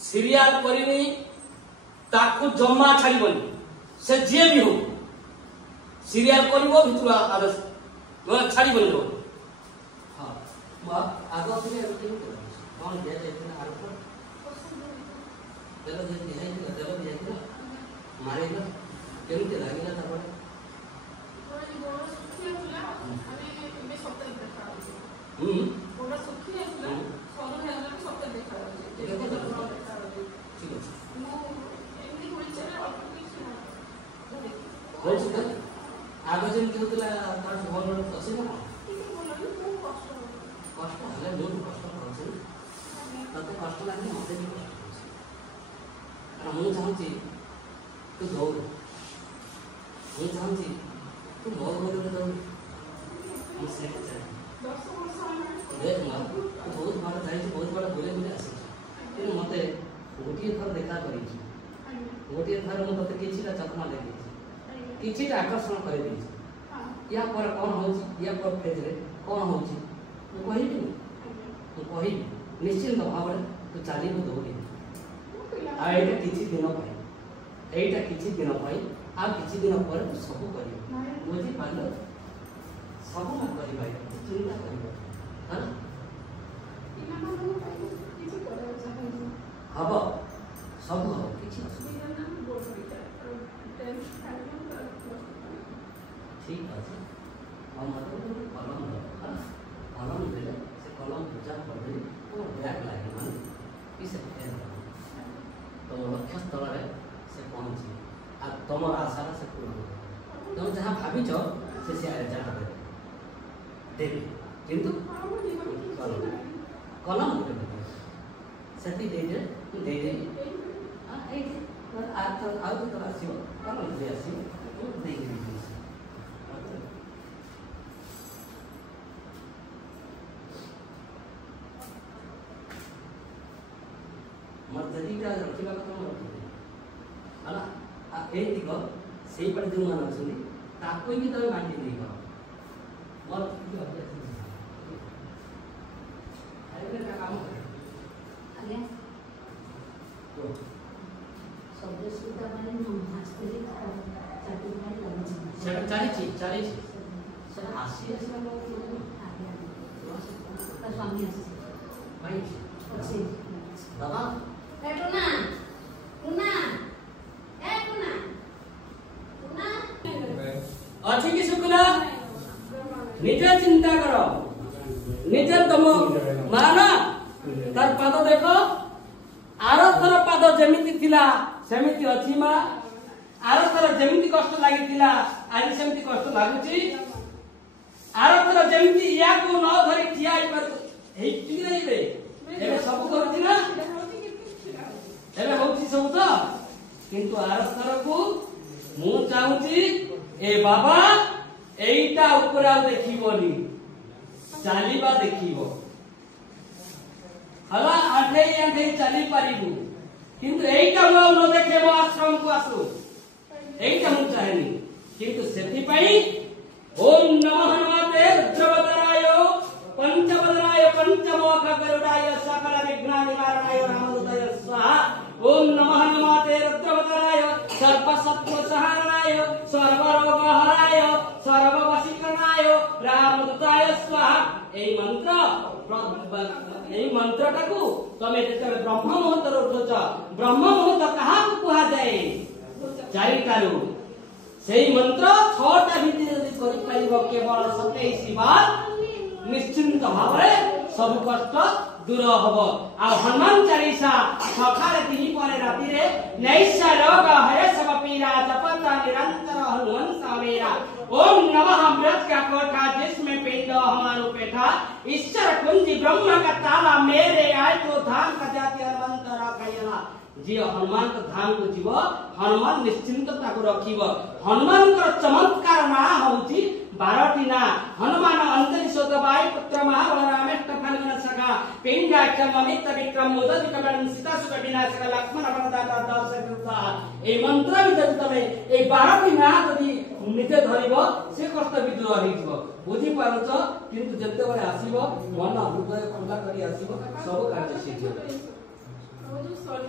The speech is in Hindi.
सीरियल करिनी ताकू जम्मा छाड़बनी से जे भी हो सीरियल करिवो भितुरा आदर्श न छाड़बनी हो। हां बा आगो से कौन दे देते ना आरो चलो जे है कि चलो जे है मारेगा केमते लागेला तापर ওটা সত্যি আছিল সরল হেলা সত্য দেখা যাচ্ছে এটা তো দেখা যাচ্ছে ঠিক আছে মো এমনি হইছে না অল্প কিছু না হইছে তো আগে যেমন হতলা তার ভালো আছে না ঠিক বললি খুব কষ্ট কষ্ট হলে লোক কষ্ট করছে তাতে কষ্ট লাগে মতে কষ্ট করছে আর আমি চাচ্ছি তো দৌড় আমি চাচ্ছি তো দৌড় বলে তো আমি সেট চাই 10 বছর আমার देख ना तो बहुत बड़ा जाई बहुत बड़ा बोले बोले आसी तेरे मते गोटिए थर देखा करी गोटिए थर म तते किछिटा चकमा देखि किछिटा आकर्षण करे दी या पर कौन होची या पर फेज रे कौन होची तो कहिबी तो कहिबी निश्चित भाव रे तो चाली को दौड़ी आ एटा किछि दिन पाई एटा किछि दिन पाई आ किछि दिन पर सब करी बुझी पालो सब न करी भाई चिंता करी हां इना मन কিছু করা যায় हब सब हब किछि असुविधा ना बोल सकता टेंशन खाली ठीक আছে हम मतलब कलम है कलम देले से कलम पूजा कर दे और बैग लागे मान इसे फेर तो लक्ष्य स्थल रे से पहुंची आ तमर आशा से पूर्ण हो तुम जहां भाभी छ से जा कर देबे किंतु कलम गोटे सेति दे दे हां ए पर आ तो आसीबो कलम दे आसीबो तो दे दे मर्दरी का रखिबा କଥା ମୁଁ ରଖିବି ହେଲା आ ए दिगो सेही पटे जो मान अछनी ताको ही तमे बांटी देई करो मोर की अभ्यास अरे का काम करे आज्ञा तो शब्द सुधा माने हस्तरी चाटी माने लगन सेटा चाली सेटा आसी आज्ञा का स्वामी आसी भाई अच्छे बाबा ए टुना टुना ए टुना टुना अच्छी की शुक्ला निजे चिंता करो निजे तुम माना तार पाद देखो आरो थर पाद जेमिति थिला सेमिति अछि मा आरो थर जेमिति कष्ट लागितिला आज सेमिति कष्ट लागुची आरो थर जेमिति या को न धरि ठियाई पर हेइ टिरे रे एबे सब करछि ना एबे होछि सब तो किंतु आरो थर को मु चाहूची ए बाबा एइटा ऊपर देखिबोनी चालीबा देखिबो हला आठे चली पारिबु किंतु एइटा मो न देखे मो आश्रम को आसु एइटा मु चाहेनी किंतु सेति पई ओम नमः हनुमते रुद्रवदनाय पंचवदनाय पंचमुख गरुडाय सकल विघ्न निवारणाय रामदूताय स्वाहा ओम नमः हनुमते रुद्रवदनाय सर्वसत्व सहरणाय सर्वरोगहराय सर्ववशीकरणाय रामदूताय स्वाहा एई मंत्रटाकू तमे जेते ब्रह्म मुहूर्त उठुच ब्रह्म मुहूर्त कहाकू कुहा जाए चारिटारू सेई मंत्र 6टा भितर यदि करि पाइबो केवल 27 बार निश्चिंत भावे सब कष्ट दूर हबो आ हनुमान चालीसा सखाले तिही परे राति रे नैसा रोग हरे सब पीरा जपता निरंतर हनुमान सामेरा ओम नमः अमृत का कोठा जिसमें पिंड हमारो पेठा ईश्वर कुंजी ब्रह्म का ताला मेरे आए तो धाम का जाति हनुमंत रखैला जी हनुमान को धाम को जीव हनुमान निश्चिंतता को रखिब हनुमान का चमत्कार ना होउची 12टी ना हनुमान अंतरिक्षोत वायु पुत्र महाबल रामेष्ट फलगुण सखा पिंडाक्ष अमित विक्रम मोदक कमल सीता सुख विनाशक लक्ष्मण वरदाता दर्शक रूपा ए मंत्र विद तमे ए 12टी ना यदि निजे धरिबो से कष्ट विद्रोह होइबो बुझी पारुछ किंतु जते बरे आसीबो मन हृदय खुला करी आसीबो सब कार्य सिद्ध ସରି